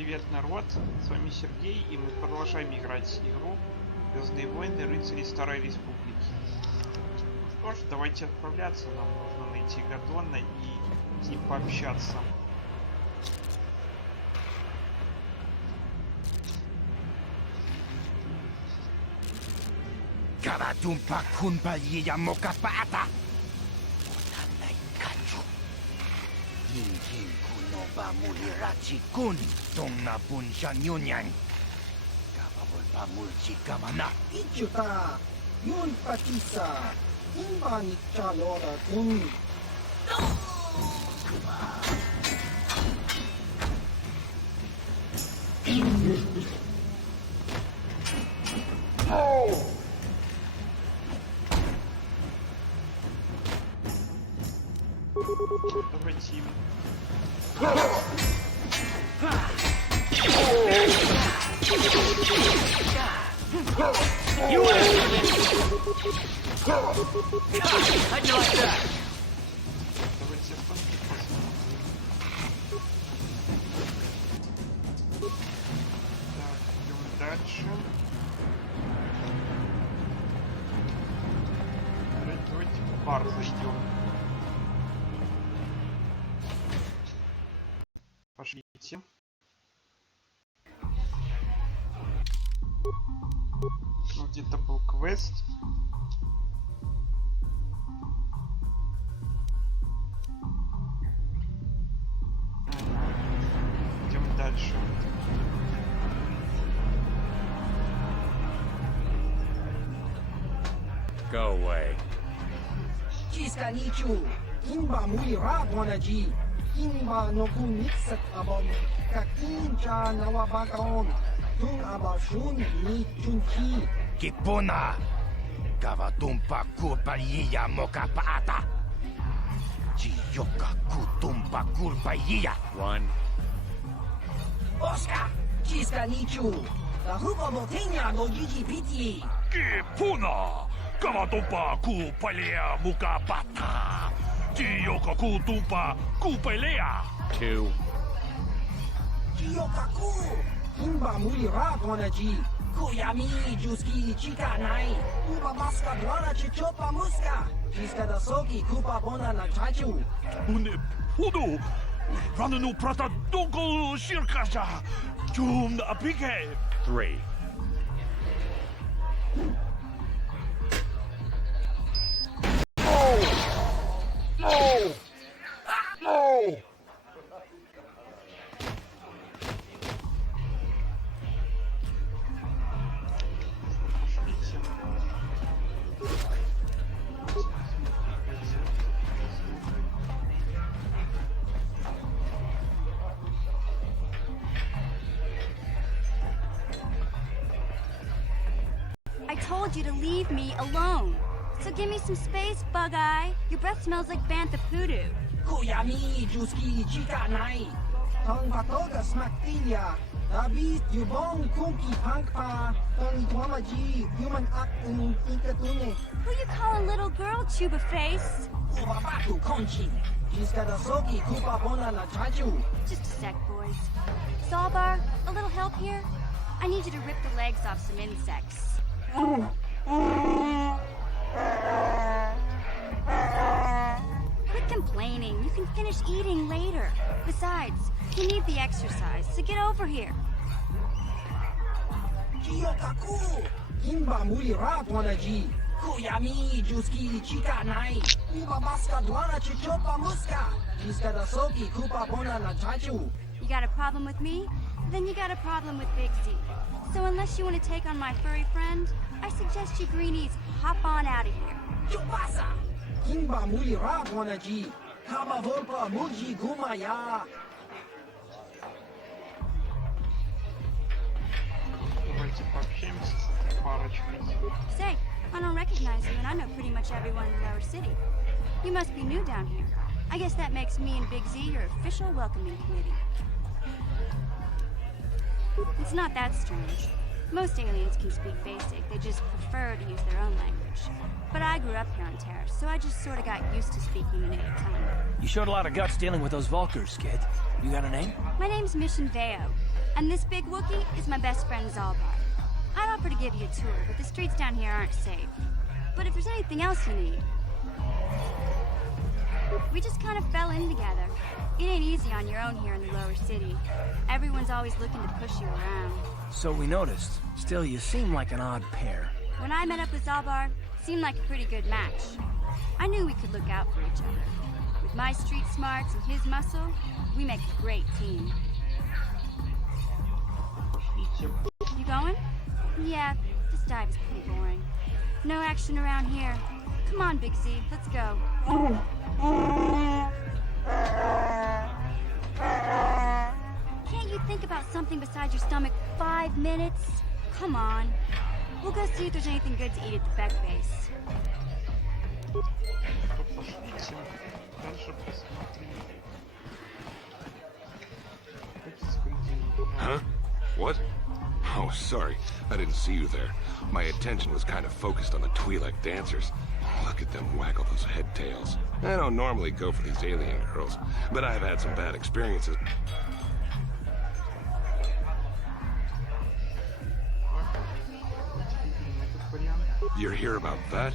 Привет, народ! С вами Сергей, и мы продолжаем играть игру «Звездные войны. Рыцари Старой Республики». Ну что ж, давайте отправляться. Нам нужно найти Гордона и с ним пообщаться. Kawatumpa kunpalyeya mokapaata. Yin kunoba mulirachi kun tongna bunshan yunyan. Kawawulpa mulchi kamana. Ichuta, yun putаться, imani chalora kun. Давайте им. Давайте останки посмотрим. Так, идем дальше. Давайте в бар зайдем. Пошлите. Ну, где-то был квест. Идем дальше. Go away. Чисканичу, имба мулира бонаджи, имба нокунитсат абон, как инча навабакон, тун абашун ни чунчи. Kipuna. Kawatumpa kurpalyeya mokapaata. Chiyoka kutumpa kurpalyeya. One. Oscar, чисканичу, да хуба ботеня до GGPT. Kipuna! Kawatumpa kupalea mukapata! Chiyoka kutumpa kupalea! Two. Jiyokaku, imba mulira bonaji, kuyami juski chikanai, uba maska dwana chichopa muska, jiska da soki kupa bona na chachu. Une pudu! Rananu prata doko shirkasha! Jum na apike! Three. I told you to leave me alone. So give me some space, Bug-Eye. Your breath smells like bantha poodoo. Kuyami juski chikanai, tong patoga smaktilia, dabis yubong kunki pangpa, tong twamaji, human act in ikatune, Who you calling little girl, Chuba Face? uba batu konchi, jiska da soki kupa bona na chachu. Just a sec, boys. Sawbar, a little help here? I need you to rip the legs off some insects. Quit complaining. You can finish eating later. Besides, you need the exercise, so get over here. Jiyokaku, imba mulira bonaji, kuyami juski chikanai, uba maska dwana chichopa muska, jiska da soki kupa bona na chachu. You got a problem with me? Then you got a problem with Big Z. So unless you want to take on my furry friend, I suggest you greenies hop on out of here. Chupasa, imba mulira bonaji, kaba volpa muji gumaya. Давайте пообщаемся с этой парочкой. Say, I don't recognize you, and I know pretty much everyone in Lower City. You must be new down here. I guess that makes me and Big Z your official welcoming committee. It's not that strange. Most aliens can speak basic, they just prefer to use their own language. But I grew up here on Tarris, so I just sort of got used to speaking the native tongue. You showed a lot of guts dealing with those Vulkars, kid. You got a name? My name's Mission Veo, And this big Wookiee is my best friend Zalbar. I'd offer to give you a tour, but the streets down here aren't safe. But if there's anything else you need... We just kind of fell in together. It ain't easy on your own here in the lower city. Everyone's always looking to push you around. So we noticed. Still, you seem like an odd pair. When I met up with Zalbar, it seemed like a pretty good match. I knew we could look out for each other. With my street smarts and his muscle, we make a great team. You going? Yeah, this dive is pretty boring. No action around here. Come on, Big Z, let's go. Can't you think about something besides your stomach 5 minutes? Come on. We'll go see if there's anything good to eat at the Beck base. Пошлите, дальше посмотрим. Huh? What? Oh, sorry. I didn't see you there. My attention was kind of focused on the Twi'lek dancers. Look at them waggle those head tails. I don't normally go for these alien girls, but I've had some bad experiences. You're here about that?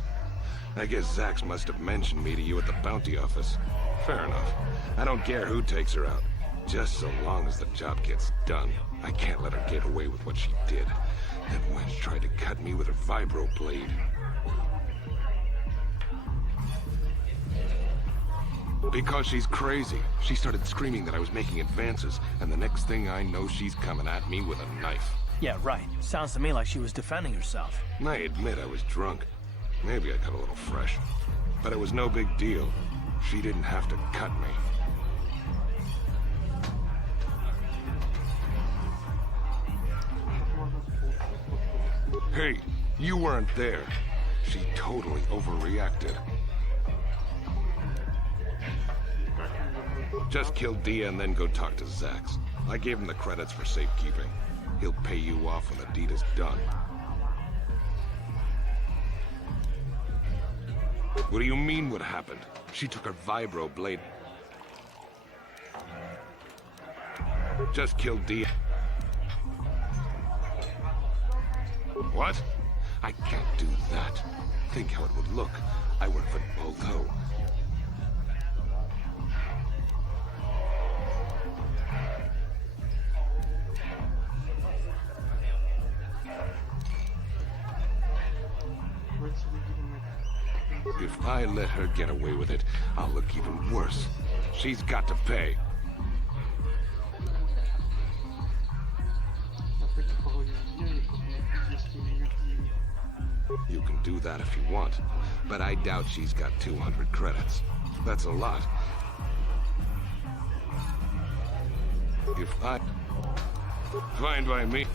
I guess Zax must have mentioned me to you at the bounty office. Fair enough. I don't care who takes her out. Just so long as the job gets done. I can't let her get away with what she did. That wench tried to cut me with her vibro blade. Because she's crazy. She started screaming that I was making advances, and the next thing I know, she's coming at me with a knife. Yeah, right. Sounds to me like she was defending herself. I admit I was drunk. Maybe I got a little fresh. But it was no big deal. She didn't have to cut me. Hey, you weren't there. She totally overreacted. Just kill Dia and then go talk to Zax. I gave him the credits for safekeeping. He'll pay you off when the deed is done. What do you mean what happened? She took her vibro blade. Just kill Dia. What? I can't do that. Think how it would look. I work for Although. If I let her get away with it, I'll look even worse. She's got to pay. You can do that if you want, but I doubt she's got 200 credits. That's a lot. If I... Fine by me.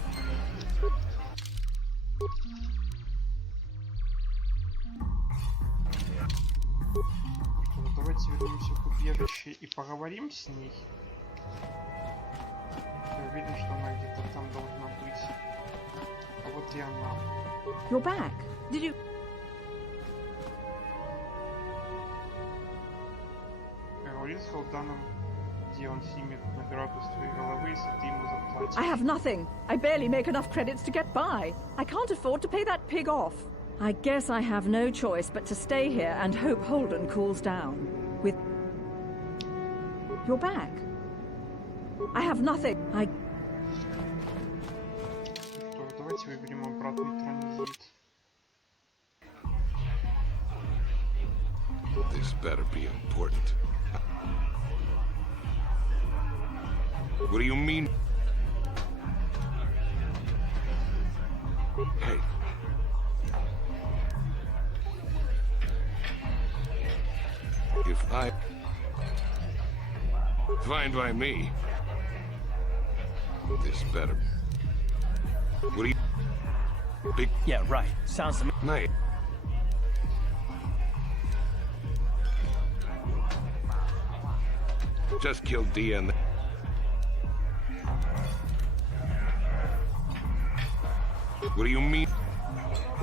Давайте вернемся к убежище и поговорим с ней. Я уверен, что она где-то там должна быть. А вот и она. You're back. Did you... Говорит с Холданом, где он снимет награду с твоей головы, если ты ему заплатишь. I have nothing. I barely make enough credits to get by. I can't afford to pay that pig off. I guess I have no choice but to stay here and hope Holden cools down. With... You're back. I have nothing. I... Что, давайте выберем обратный транзит. This better be important. What do you mean? Hey. If I... Fine by me. This better... What do you... Big... Yeah, right. Sounds to me... Night. Just kill Dia and... What do you mean?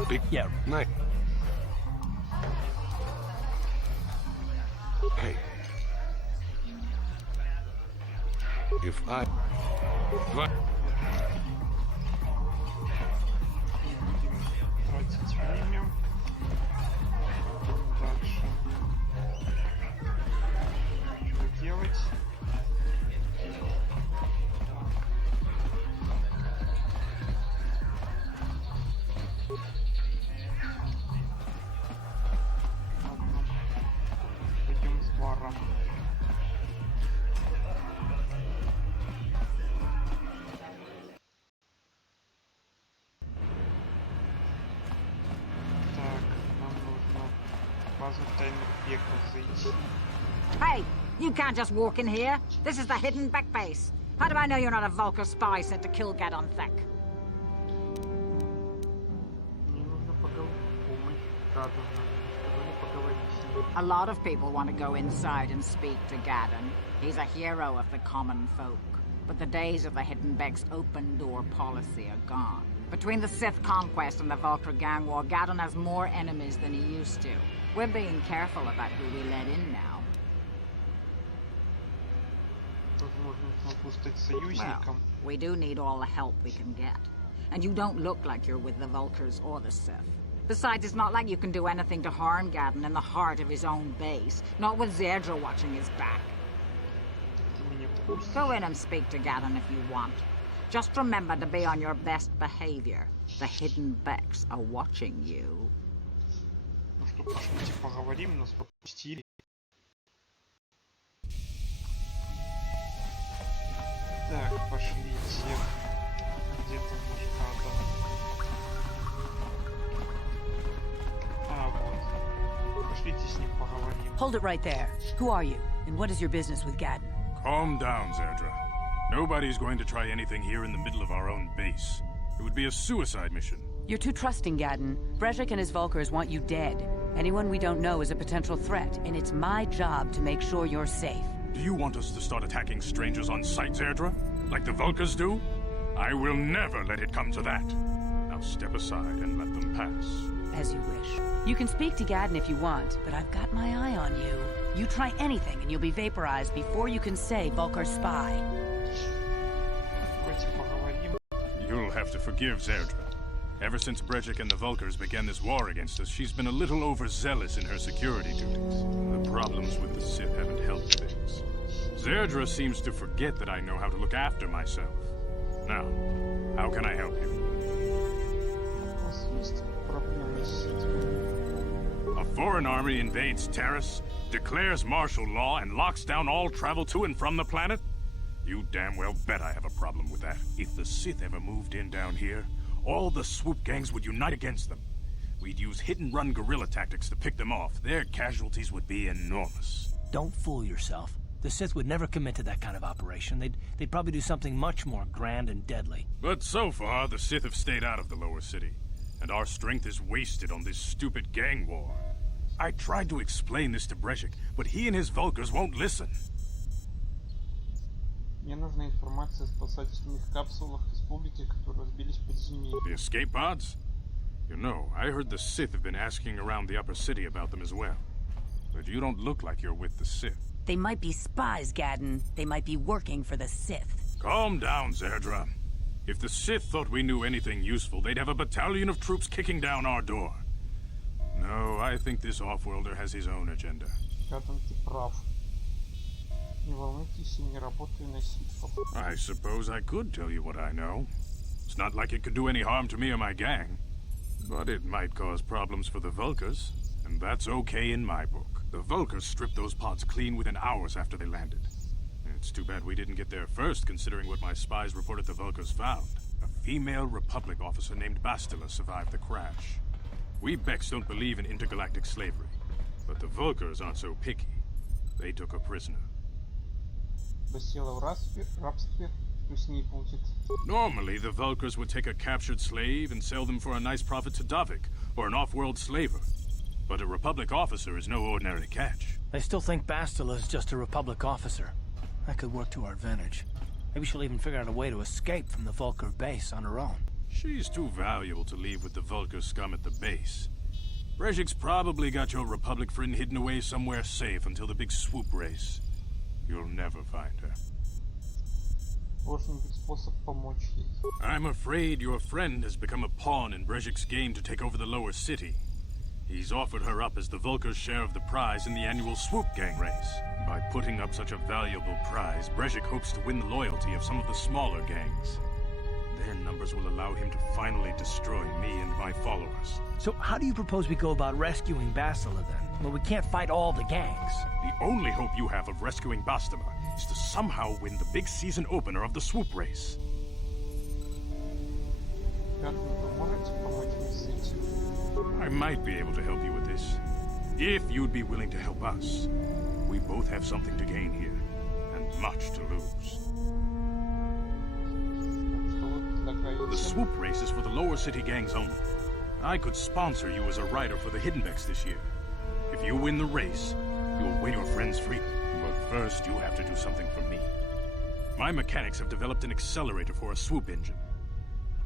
Big... Yeah. Night. Hey. If I... тратить время. Идем дальше. Что делать? Ладно. Пойдем с баром. Hey, you can't just walk in here. This is the hidden back base. How do I know you're not a Vulcar spy sent to kill Gadon Thek? A lot of people want to go inside and speak to Gadon. He's a hero of the common folk. But the days of the Hidden Beck's open door policy are gone. Between the Sith conquest and the Vulcar gang war, Gadon has more enemies than he used to. We're being careful about who we let in now. Well, we do need all the help we can get. And you don't look like you're with the Vulcars or the Sith. Besides, it's not like you can do anything to harm Gadon in the heart of his own base. Not with Zerdra watching his back. Go in and speak to Gadon if you want. Just remember to be on your best behavior. The Hidden Becks are watching you. Ну что, пошлите поговорим, нас пропустили. Так, пошлите. Где-то наш Гадон. А, вот. Пошлите с ним поговорим. Hold it right there. Who are you? And what is your business with Gadon? Calm down, Zerdra. Nobody's going to try anything here in the middle of our own base. It would be a suicide mission. You're too trusting, Gadon. Brejik and his Vulcars want you dead. Anyone we don't know is a potential threat, and it's my job to make sure you're safe. Do you want us to start attacking strangers on sight, Zerdra? Like the Vulcars do? I will never let it come to that. Now step aside and let them pass. As you wish. You can speak to Gadon if you want, but I've got my eye on you. You try anything and you'll be vaporized before you can say Vulcar spy. You'll have to forgive Zerdra. Ever since Brejik and the Vulcars began this war against us, she's been a little overzealous in her security duties. The problems with the Sith haven't helped things. Zerdra seems to forget that I know how to look after myself. Now, how can I help you? A foreign army invades Taris, declares martial law, and locks down all travel to and from the planet? You damn well bet I have a problem with that. If the Sith ever moved in down here, all the swoop gangs would unite against them. We'd use hit-and-run guerrilla tactics to pick them off. Their casualties would be enormous. Don't fool yourself. The Sith would never commit to that kind of operation. They'd probably do something much more grand and deadly. But so far, the Sith have stayed out of the lower city, and our strength is wasted on this stupid gang war. I tried to explain this to Brejik, but he and his Vulcars won't listen. Мне нужна информация о спасательных капсулах республики, которые разбились в подземелье. The escape pods? You know, I heard the Sith have been asking around the upper city about them as well. But you don't look like you're with the Sith. They might be spies, Gadon. They might be working for the Sith. Calm down, Zerdra. If the Sith thought we knew anything useful, they'd have a battalion of troops kicking down our door. No, I think this off-worlder has his own agenda. Гадон, ты прав. Не волнуйтесь, я не работаю на ситхов. I suppose I could tell you what I know. It's not like it could do any harm to me or my gang. But it might cause problems for the Vulcars, and that's okay in my book. The Vulcars stripped those pods clean within hours after they landed. It's too bad we didn't get there first, considering what my spies reported the Vulcars found. A female Republic officer named Бастилу survived the crash. We Becks don't believe in intergalactic slavery, but the Vulcars aren't so picky. They took her prisoner. Бастила в рабстве, что с ней будет? Normally, the Vulcars would take a captured slave and sell them for a nice profit to Davik, or an off-world slaver. But a Republic officer is no ordinary catch. I still think Бастилу is just a Republic officer. That could work to our advantage. Maybe she'll even figure out a way to escape from the Vulcar base on her own. She's too valuable to leave with the Vulcar scum at the base. Brejik's probably got your Republic friend hidden away somewhere safe until the big swoop race. You'll never find her. Должен быть способ помочь ей. I'm afraid your friend has become a pawn in Brejik's game to take over the lower city. He's offered her up as the Vulkar's share of the prize in the annual swoop gang race. By putting up such a valuable prize, Brejik hopes to win the loyalty of some of the smaller gangs. Their numbers will allow him to finally destroy me and my followers. So how do you propose we go about rescuing Бастилу then? Well, we can't fight all the gangs. The only hope you have of rescuing Бастилу is to somehow win the big season opener of the swoop race. I might be able to help you with this, if you'd be willing to help us. We both have something to gain here, and much to lose. The swoop race is for the lower city gangs only. I could sponsor you as a rider for the Hiddenbecks this year. If you win the race, you'll win your friend's freedom. But first, you have to do something for me. My mechanics have developed an accelerator for a swoop engine.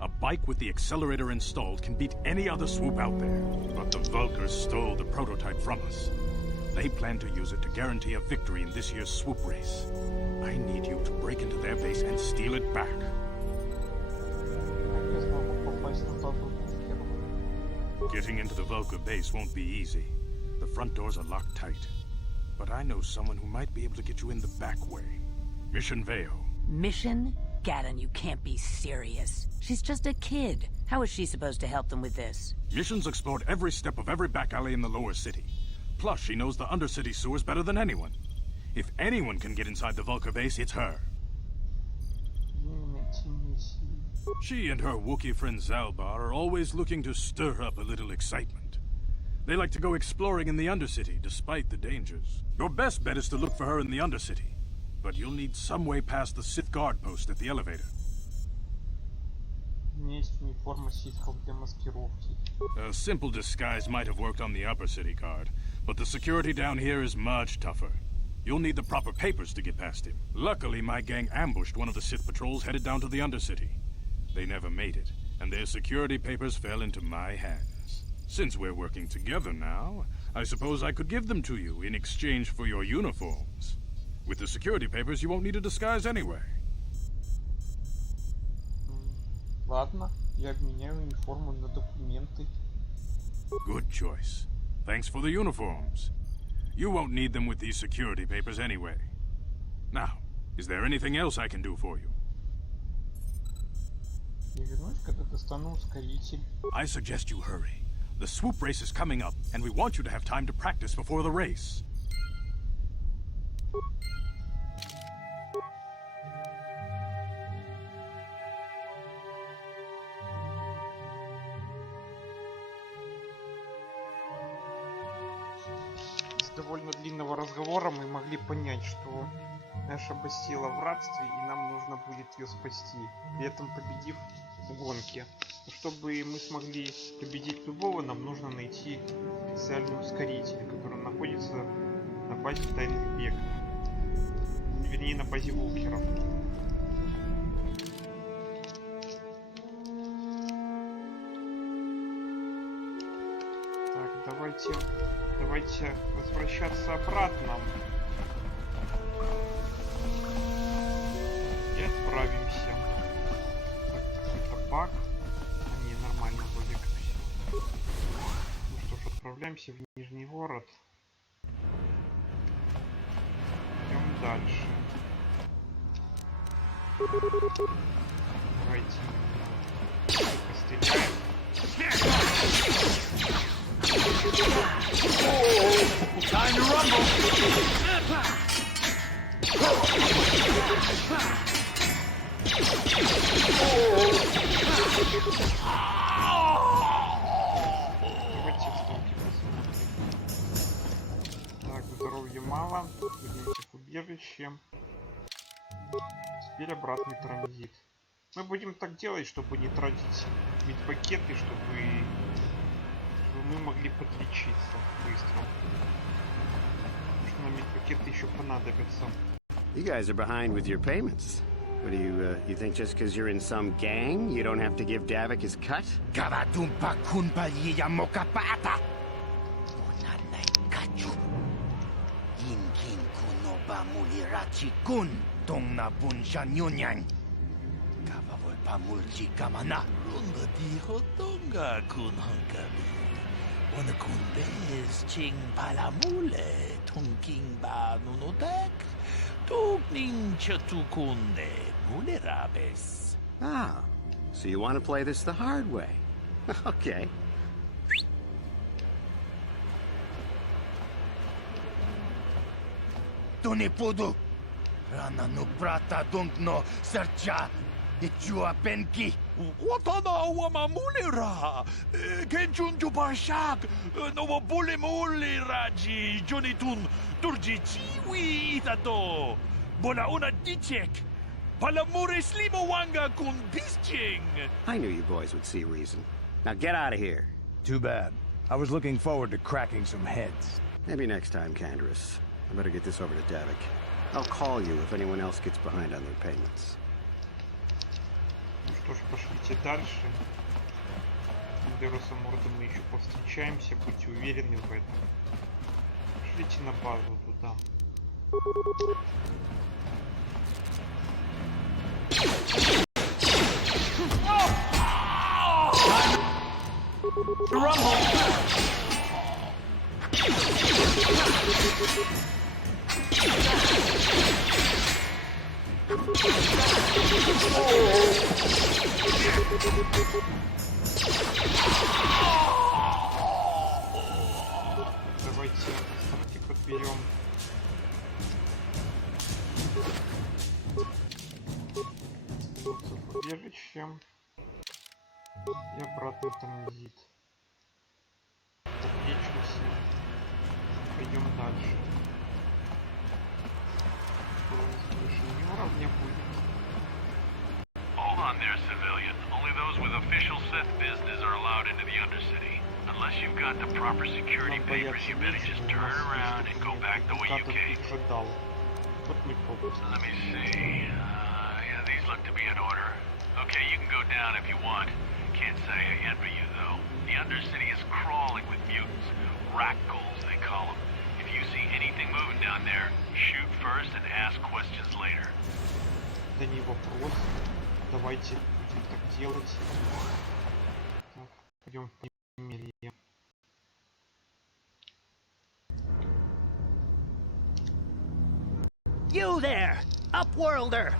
A bike with the accelerator installed can beat any other swoop out there. But the Vulkars stole the prototype from us. They plan to use it to guarantee a victory in this year's swoop race. I need you to break into their base and steal it back. Getting into the Vulkar base won't be easy. The front doors are locked tight. But I know someone who might be able to get you in the back way. Mission Veo. Mission? Gaddon, you can't be serious. She's just a kid. How is she supposed to help them with this? Mission's explored every step of every back alley in the lower city. Plus, she knows the undercity sewers better than anyone. If anyone can get inside the Vulkar base, it's her. She and her Wookiee friend Zalbar are always looking to stir up a little excitement. They like to go exploring in the Undercity, despite the dangers. Your best bet is to look for her in the Undercity. But you'll need some way past the Sith guard post at the elevator. A simple disguise might have worked on the Upper City guard, but the security down here is much tougher. You'll need the proper papers to get past him. Luckily, my gang ambushed one of the Sith patrols headed down to the Undercity. They never made it, and their security papers fell into my hands. Since we're working together now, I suppose I could give them to you in exchange for your uniforms. With the security papers, you won't need a disguise anyway. Ладно, я обменяю униформу на документы. Good choice. Thanks for the uniforms. You won't need them with these security papers anyway. Now, is there anything else I can do for you? Я вернусь, когда достану ускоритель. I suggest you hurry. The swoop race is coming up, and we want you to have time to practice before the race. Из довольно длинного разговора мы могли понять, что наша Бастила в рабстве, и нам нужно будет ее спасти, при этом победив в гонке. Чтобы мы смогли победить любого, нам нужно найти специальный ускоритель, который находится на базе тайных бегов. Вернее, на базе Волкеров. Так, давайте возвращаться обратно. И отправимся. Это баг. Не, нормально вроде как все. Ну что ж, отправляемся в Нижний город. Идем дальше. Давайте постреляем. Time to rumble! Давайте столки посмотрим. Так, здоровья мало. Вернемся в убежище. Теперь обратный транзит. Мы будем так делать, чтобы не тратить медпакеты, чтобы мы могли подлечиться быстро. Потому что нам медпакеты еще понадобятся. You guys are behind with your payments. What do you think just because you're in some gang, you don't have to give Davik his cut? Gavatumpa kunpa yiya mokapata! Unanay kachu. Yin kin kuno ba mulirachi kun. Dong na bun shan yunyan. pamuljikamana lunga dihotonga kunhankabi. Wanakundes ching palamule tungking ba nunotek. Tugning chatukunde mulerabes. Ah, so you want to play this the hard way? Okay. Tunipudu. Rana no prata dunkno sercha. Ichua penki. Watana wamamulira. Kenchun jubashak. No bulimuli raji. Jonitun. Turji chiwi itato. Bona una dichek. Palamure slimo wanga kun bisching. I knew you boys would see reason. Now get out of here. Too bad. I was looking forward to cracking some heads. Maybe next time, Candaris. I better get this over to Davik. I'll call you if anyone else gets behind on their payments. Ну что ж, пошлите дальше. С Деросом Мордом мы еще повстречаемся, будьте уверены в этом. Пошлите на базу туда. Давайте ставки подберем. Убежище. И обратно транзит. Отличился. Пойдем дальше. Выше уровня будет. Hold on there, civilian. Only those with official Sith business are allowed into the Undercity. Unless you've got the proper security papers, you better just turn around and go back the way you came. Let me see. Yeah, these look to be in order. Okay, you can go down if you want. Can't say I envy you, though. The Undercity is crawling with mutants. Rackles, they call them. If you see anything moving down there, shoot first and ask questions later. Да не вопрос. Давайте будем так делать. Так, пойдем в примирие. You there, Upworlder!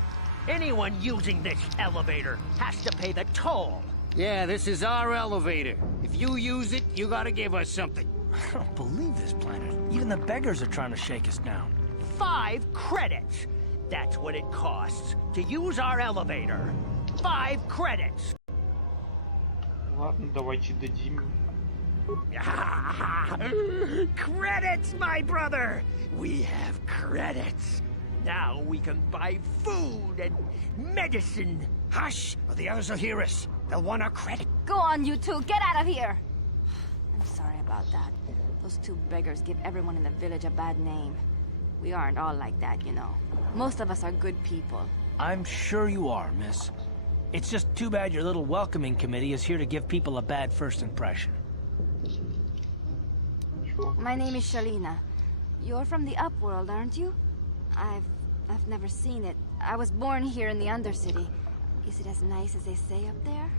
Anyone using this elevator has to pay the toll. Yeah, this is our elevator. If you use it, you gotta give us something. I don't believe this planet. Even the beggars are trying to shake us down. 5 credits. That's what it costs to use our elevator. 5 credits. Ладно, давайте дадим. Credits, my brother! We have credits. Now we can buy food and medicine. Hush, or the others will hear us. They'll want our credit. Go on, you two. Get out of here. I'm sorry about that. Those 2 beggars give everyone in the village a bad name. We aren't all like that, you know. Most of us are good people. I'm sure you are, miss. It's just too bad your little welcoming committee is here to give people a bad first impression. My name is Shalina. You're from the Upworld, aren't you? I've never seen it. I was born here in the Undercity. Is it as nice as they say up there?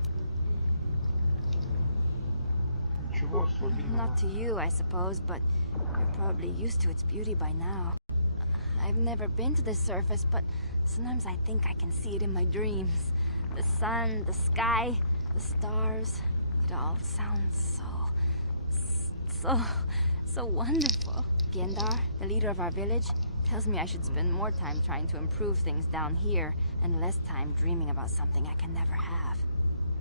Not to you, I suppose, but you're probably used to its beauty by now. I've never been to the surface, but sometimes I think I can see it in my dreams. The sun, the sky, the stars. It all sounds so wonderful. Gendar, the leader of our village, tells me I should spend more time trying to improve things down here and less time dreaming about something I can never have.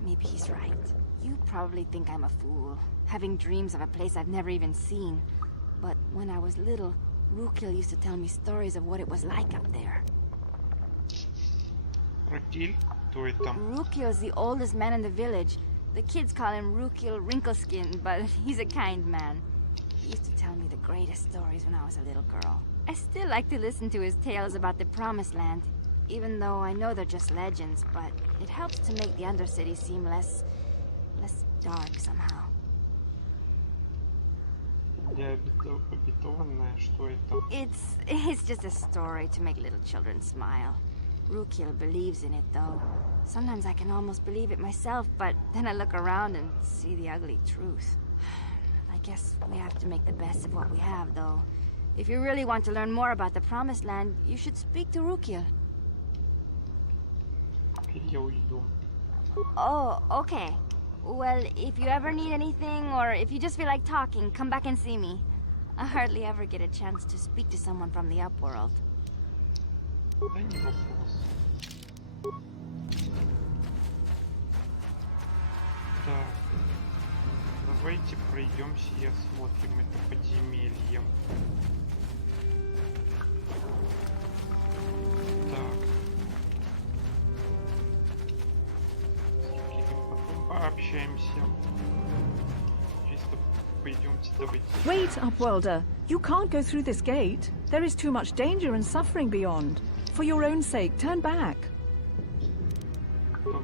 Maybe he's right. You probably think I'm a fool, having dreams of a place I've never even seen. But when I was little, Rukil used to tell me stories of what it was like up there. Rukil's the oldest man in the village. The kids call him Rukil Wrinkleskin, but he's a kind man. He used to tell me the greatest stories when I was a little girl. I still like to listen to his tales about the Promised Land, even though I know they're just legends, but it helps to make the Undercity seem less dark somehow. It's just a story to make little children smile. Rukil believes in it, though. Sometimes I can almost believe it myself, but then I look around and see the ugly truth. I guess we have to make the best of what we have, though. If you really want to learn more about the Promised Land, you should speak to Rukia. Oh, okay. Well, if you ever need anything, or if you just feel like talking, come back and see me. I hardly ever get a chance to speak to someone from the Upworld. Так, давайте пройдемся и осмотрим это подземелье. Так. С Кириллом потом пообщаемся. Чисто пойдемте, давайте. Wait, Upworlder. You can't go through this gate. There is too much danger and suffering beyond. For your own sake, turn back.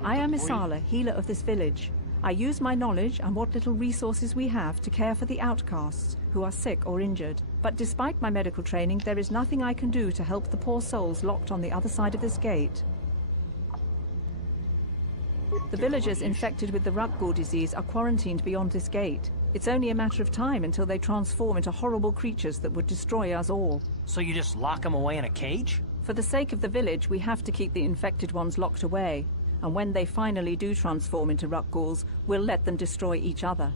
I am Isala, healer of this village. I use my knowledge and what little resources we have to care for the outcasts who are sick or injured. But despite my medical training, there is nothing I can do to help the poor souls locked on the other side of this gate. The villagers infected with the Rakghoul disease are quarantined beyond this gate. It's only a matter of time until they transform into horrible creatures that would destroy us all. So you just lock them away in a cage? For the sake of the village, we have to keep the infected ones locked away. And when they finally do transform into Rakghouls, we'll let them destroy each other.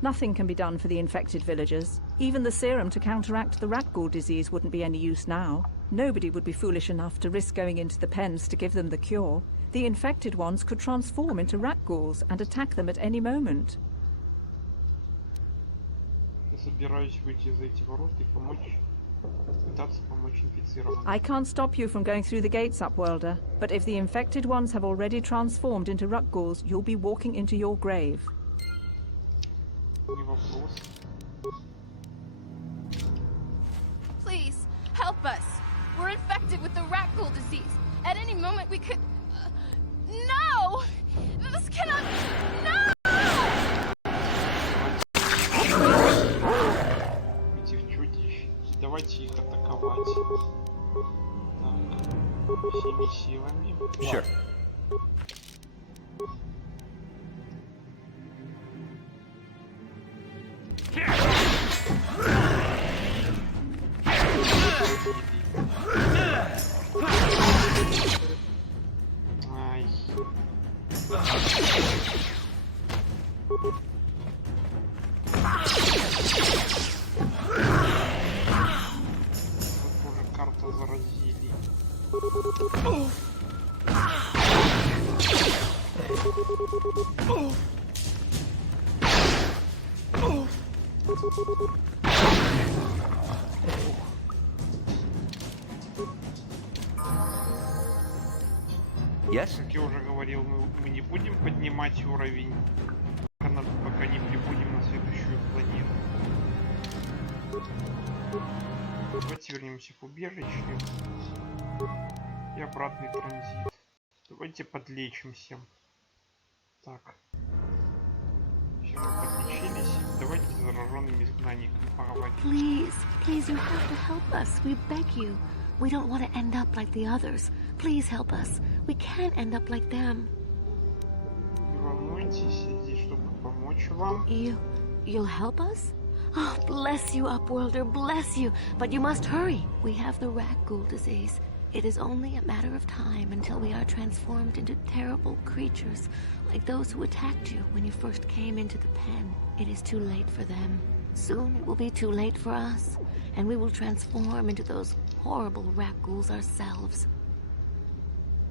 Nothing can be done for the infected villagers. Even the serum to counteract the Rakghoul disease wouldn't be any use now. Nobody would be foolish enough to risk going into the pens to give them the cure. The infected ones could transform into Rakghouls and attack them at any moment. I can't stop you from going through the gates, Upworlder, but if the infected ones have already transformed into Rakghouls, you'll be walking into your grave. Please, help us. We're infected with the Rakghoul disease. At any moment we could... No! This cannot... No! Давайте их атаковать. Так, всеми силами. Sure. Ай. Карта заразили. Yes? Как я уже говорил, мы не будем поднимать уровень, пока не прибудем на следующую планету. Давайте вернемся в убежище и обратный транзит. Давайте подлечимся. Так. Все, мы подлечились. Давайте с зараженными изгнанниками поговорим. Please, you have to help us. We beg you. We don't want to end up like the others. Please help us. We can't end up like them. Не волнуйтесь, я здесь, чтобы помочь вам. You'll help us? Oh, bless you, Upworlder, bless you. But you must hurry. We have the Rakghoul disease. It is only a matter of time until we are transformed into terrible creatures, like those who attacked you when you first came into the pen. It is too late for them. Soon it will be too late for us, and we will transform into those horrible Rakghouls ourselves.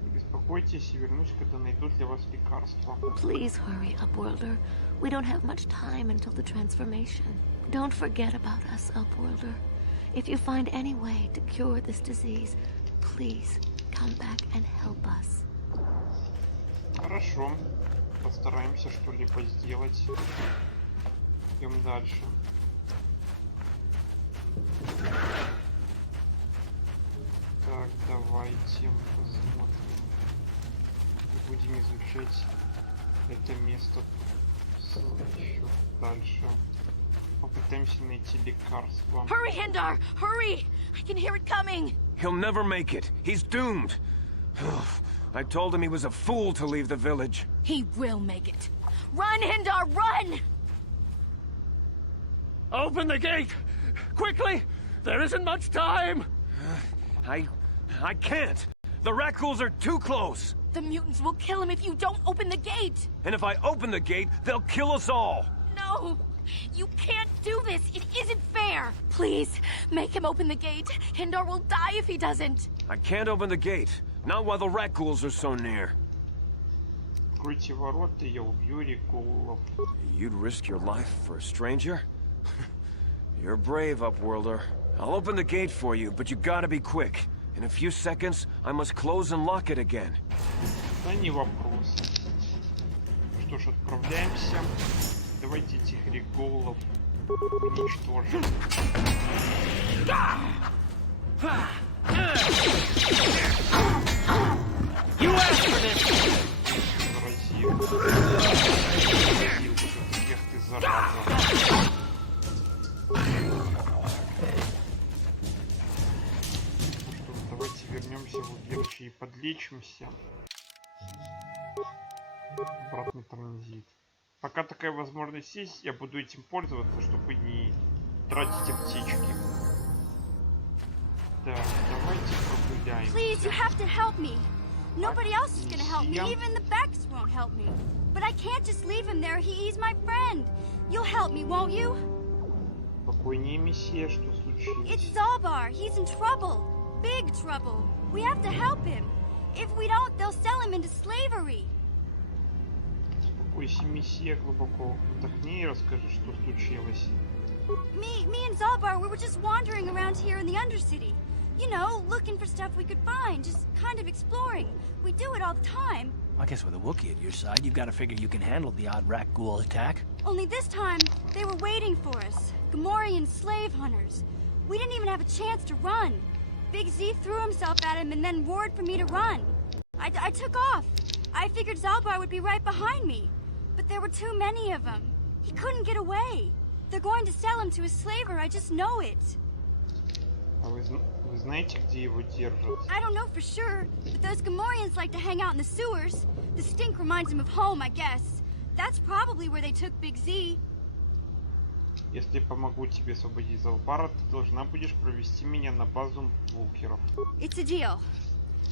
Не беспокойтесь, я вернусь, когда найду для вас лекарство. Please hurry, Upworlder. We don't have much time until the transformation. Don't forget about us, Upworlder. If you find any way to cure this disease, please come back and help us. Хорошо. Постараемся что-либо сделать. Идем дальше. Так, давайте посмотрим. Будем изучать это место еще дальше. Попытаемся найти лекарство. Hurry, Hindar! Hurry! I can hear it coming! He'll never make it. He's doomed. I told him he was a fool to leave the village. He will make it. Run, Hindar, run! Open the gate! Quickly! There isn't much time! I can't. The rat ghouls are too close. The mutants will kill him if you don't open the gate! And if I open the gate, they'll kill us all. No! You can't do this! It isn't fair! Please, make him open the gate. Hindar will die if he doesn't. I can't open the gate. Not while the rat ghouls are so near. Откройте ворота, я убью рекулов. You'd risk your life for a stranger? You're brave, Upworlder. I'll open the gate for you, but you gotta be quick. In a few seconds, I must close and lock it again. Да не вопрос. Что ж, отправляемся. Давайте этих рекулов уничтожим. You asked for this! Эх ты, зараза. Давайте вернемся в убежище и подлечимся. Обратный транзит. Пока такая возможность есть, я буду этим пользоваться, чтобы не тратить аптечки. Так, давайте прогуляем. Please, you have to help me. Nobody else is gonna help me. Even the Becks won't help me. But I can't just leave him there. He's my friend. You'll help me, won't you? Спокойнее, месье, что случилось? It's Zalbar. He's in trouble. Big trouble. We have to help him. If we don't, they'll sell him into slavery. Успокойся, месье, глубоко вдохни и расскажи, что случилось. Me and Zalbar, we were just wandering around here in the Undercity. You know, looking for stuff we could find, just kind of exploring. We do it all the time. I guess with a Wookiee at your side, you've got to figure you can handle the odd rat ghoul attack. Only this time, they were waiting for us. Gamorrean slave hunters. We didn't even have a chance to run. Big Z threw himself at him and then roared for me to run. I took off. I figured Zalbar would be right behind me. But there were too many of them. He couldn't get away. They're going to sell him to a slaver, I just know it. А вы знаете, где его держат? I don't know for sure, but those Gamorreans like to hang out in the sewers. The stink reminds them of home, I guess. That's probably where they took Big Z. Если помогу тебе освободить Залбара, ты должна будешь провести меня на базу Вулкеров. It's a deal.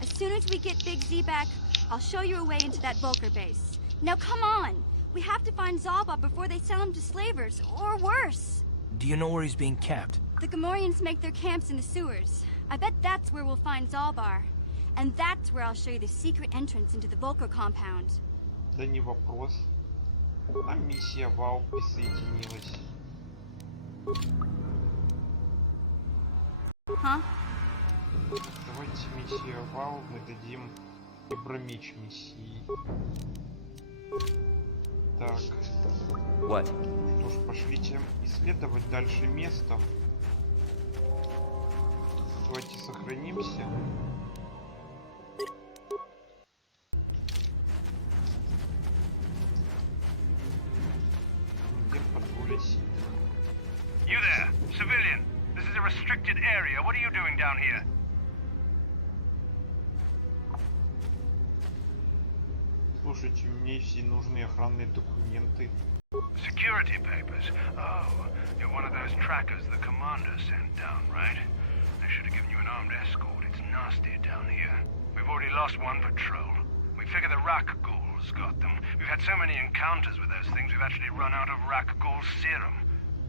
As soon as we get Big Z back, I'll show you a way into that Vulker base. Now come on! We have to find Zalbar before they sell him to slavers, or worse. Do you know where he's being kept? The Gamorreans make their camps in the sewers. I bet that's where we'll find Zalbar. And that's where I'll show you the secret entrance into the Vulker compound. Да не вопрос. А миссия Вау присоединилась. Huh? Давайте миссию Вау мы дадим Ибрамич миссии. Так. What? Что ж, пошлите исследовать дальше место. Давайте сохранимся. Где патруля сидит? You there, civilian. This is a restricted area. What are you doing down here? Слушайте, у меня все нужные охранные документы. Security papers? Oh, you're one of those trackers the commander sent down, right? I should have given you an armed escort. It's nasty down here. We've already lost one patrol. We figure the Rak ghouls got them. We've had so many encounters with those things, we've actually run out of Rak ghoul serum.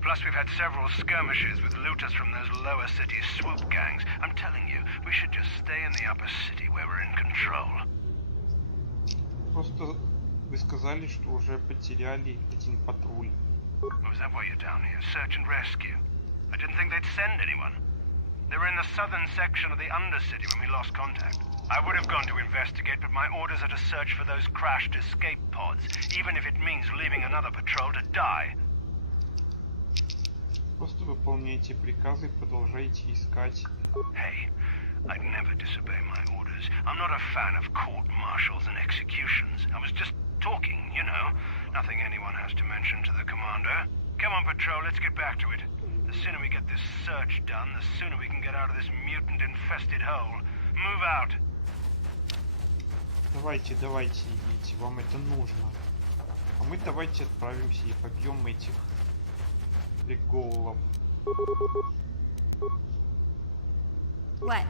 Plus, we've had several skirmishes with looters from those lower city swoop gangs. I'm telling you, we should just stay in the upper city where we're in control. Просто вы сказали, что уже потеряли один патруль. Oh, is that why you're down here? Search and rescue? I didn't think they'd send anyone. They were in the southern section of the Undercity when we lost contact. I would have gone to investigate, but my orders are to search for those crashed escape pods, even if it means leaving another patrol to die. Просто выполняйте приказы и продолжайте искать. Hey, I'd never disobey my orders. I'm not a fan of court-martials and executions. I was just talking, you know. Nothing anyone has to mention to the commander. Come on, Patrol, let's get back to it. The sooner we get this search done, the sooner we can get out of this mutant-infested hole. Move out. Давайте, идите, вам это нужно. А мы давайте отправимся и побьем этих леголов. What?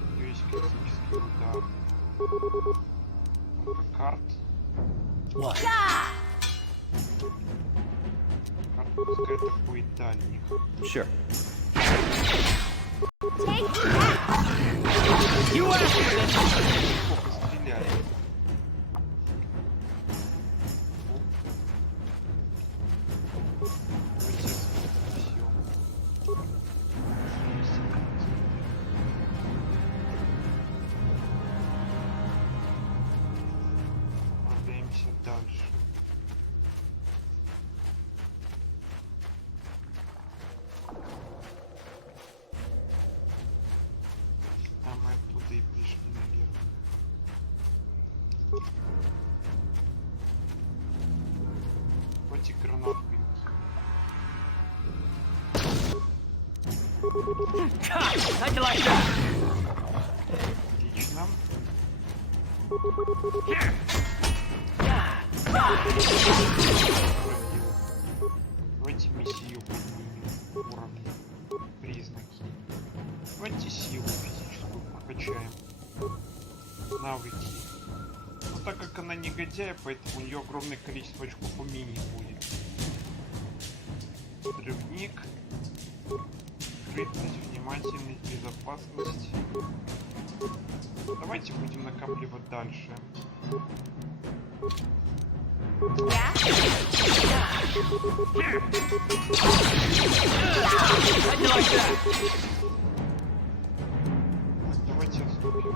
У нее есть критический удар. Карт. What? Карт пускай атакует дальних. Sure. Плохо стреляли. Отправляемся дальше. А мы оттуда и пришли, наверное. Хоть и гранату Отлично. Давайте миссию поднимем уровни, признаки. Давайте силу физическую прокачаем. Навыки. Но так как она негодяй, поэтому у нее огромное количество очков умений будет. Взрывник. Скрытность, внимательность, безопасность. Давайте будем накапливать дальше. Давайте отступим.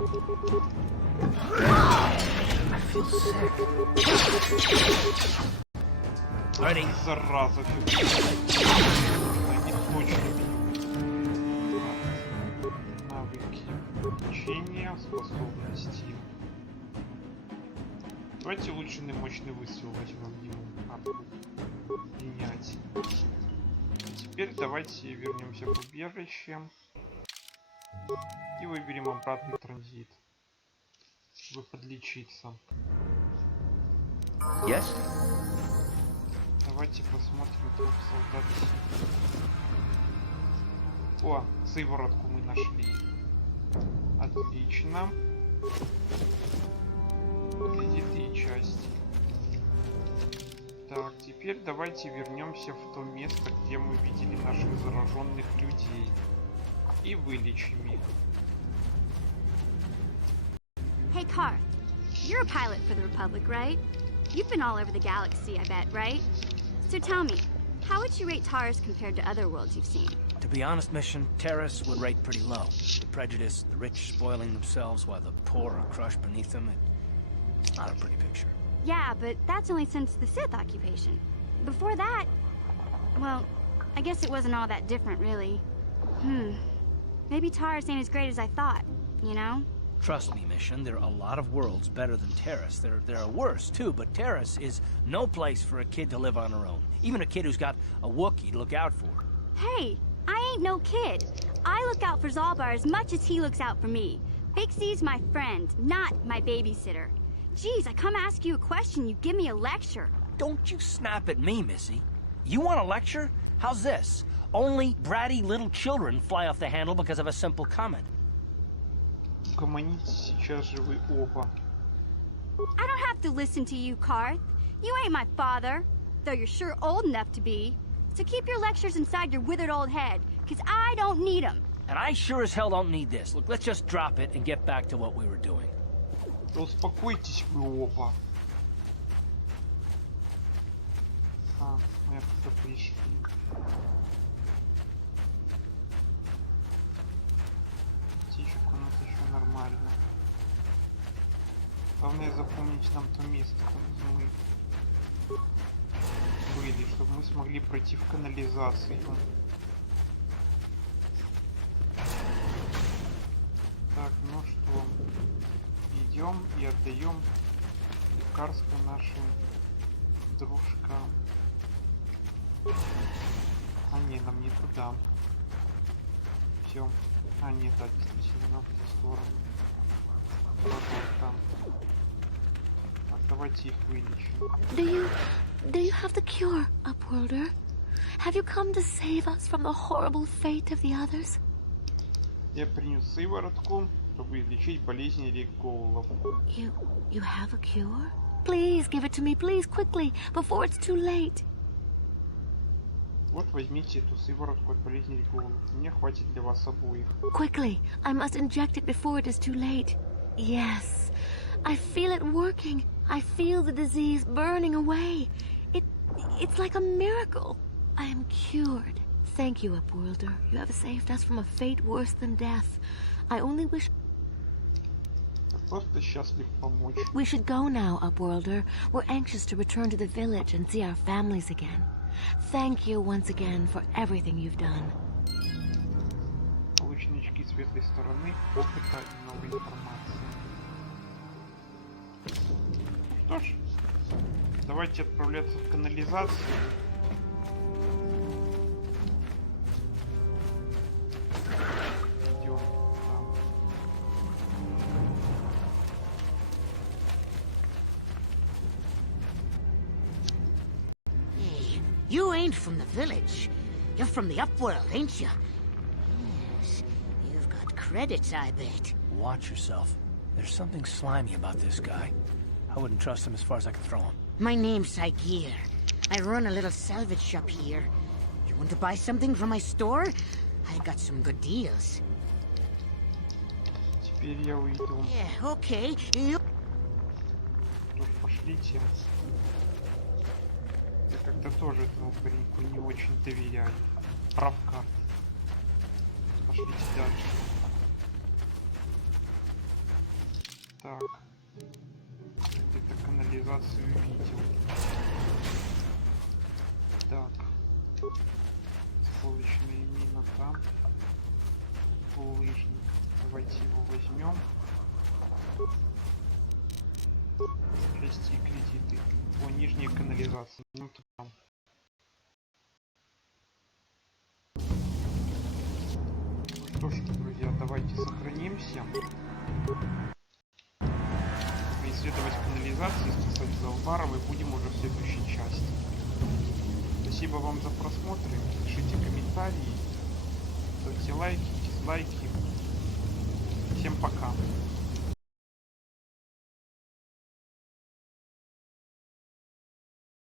Зараза, они точно. Навыки, обучение, способности. Давайте улучшенный мощный выстрел возьмем ему карту. Принять. Теперь давайте вернемся в убежище и выберем обратный транзит, чтобы подлечиться. Yes? Давайте посмотрим труп солдат. О, сыворотку мы нашли. Отлично. Кредиты и части. Так, теперь давайте вернемся в то место, где мы видели наших зараженных людей. И вылечим их. Hey, Karth. You're a pilot for the Republic, right? You've been all over the galaxy, I bet, right? So tell me, how would you rate Taris compared to other worlds you've seen? To be honest, Mission, Terrace would rate pretty low. The prejudice, the rich spoiling themselves while the poor are crushed beneath them, it's not a pretty picture. Yeah, but that's only since the Sith occupation. Before that, well, I guess it wasn't all that different, really. Maybe Taris ain't as great as I thought, you know? Trust me, Mission, there are a lot of worlds better than Terrace. There are worse, too, but Terrace is no place for a kid to live on her own. Even a kid who's got a Wookiee to look out for. Hey, I ain't no kid. I look out for Zalbar as much as he looks out for me. Big Z's my friend, not my babysitter. Geez, I come ask you a question, you give me a lecture. Don't you snap at me, Missy. You want a lecture? How's this? Only bratty little children fly off the handle because of a simple comment. Угомонитесь сейчас же вы оба. I don't have to listen to you, Karth. You ain't my father, though you're sure old enough to be. So keep your lectures inside your withered old head, because I don't need them. And I sure as hell don't need this. Look, let's just drop it and get back to what we were doing. Да успокойтесь вы оба. А, мы оттуда пришли. Птичек у нас еще нормально. Главное запомнить нам то место, там где мы были, чтобы мы смогли пройти в канализацию. Так, ну что, идем и отдаем лекарства нашим дружкам. А не, нам не туда. Все. А нет, да, действительно, нам в ту сторону. Вот там. Так, давайте их вылечим. Do you have the cure, Upworlder? Have you come to save us from the horrible fate of the others? Я принес сыворотку, чтобы излечить болезни регоулов. You have a cure? Please give it to me, please, quickly, before it's too late. Вот возьмите эту сыворотку от болезни регоулов. Мне хватит для вас обоих. Quickly, I must inject it before it is too late. Yes, I feel it working. I feel the disease burning away. It's like a miracle. I am cured. Thank you, Upworlder. You have saved us from a fate worse than death. I only wish... Я просто счастлив помочь. We should go now, Upworlder. We're anxious to return to the village and see our families again. Thank you once again for everything you've done. Получены очки светлой стороны, опыта и новой информации. Что ж, давайте отправляться в канализацию. Идем там. Hey, you ain't from the village. You're from the Upworld, ain't you? Yes, you've got credits, I bet. Watch yourself. There's something slimy about this guy. I wouldn't trust him as far as I can throw him. My name's Saigir. I run a little salvage shop here. You want to buy something from my store? I got some good deals. Теперь я уйду. Yeah, okay. You... Что ж, пошлите. Я как-то тоже этому пареньку не очень доверяю. Прав карт. Пошлите дальше. Так. Где-то канализацию видел. Так. Сполочная мина там. Булыжник. Давайте его возьмем. Части и кредиты. О, нижняя канализация. Ну, там. Ну что ж, друзья, давайте сохранимся. Исследовать канализацию, спасать Залбаров, и будем уже в следующей части. Спасибо вам за просмотр, пишите комментарии, ставьте лайки, дизлайки. Всем пока.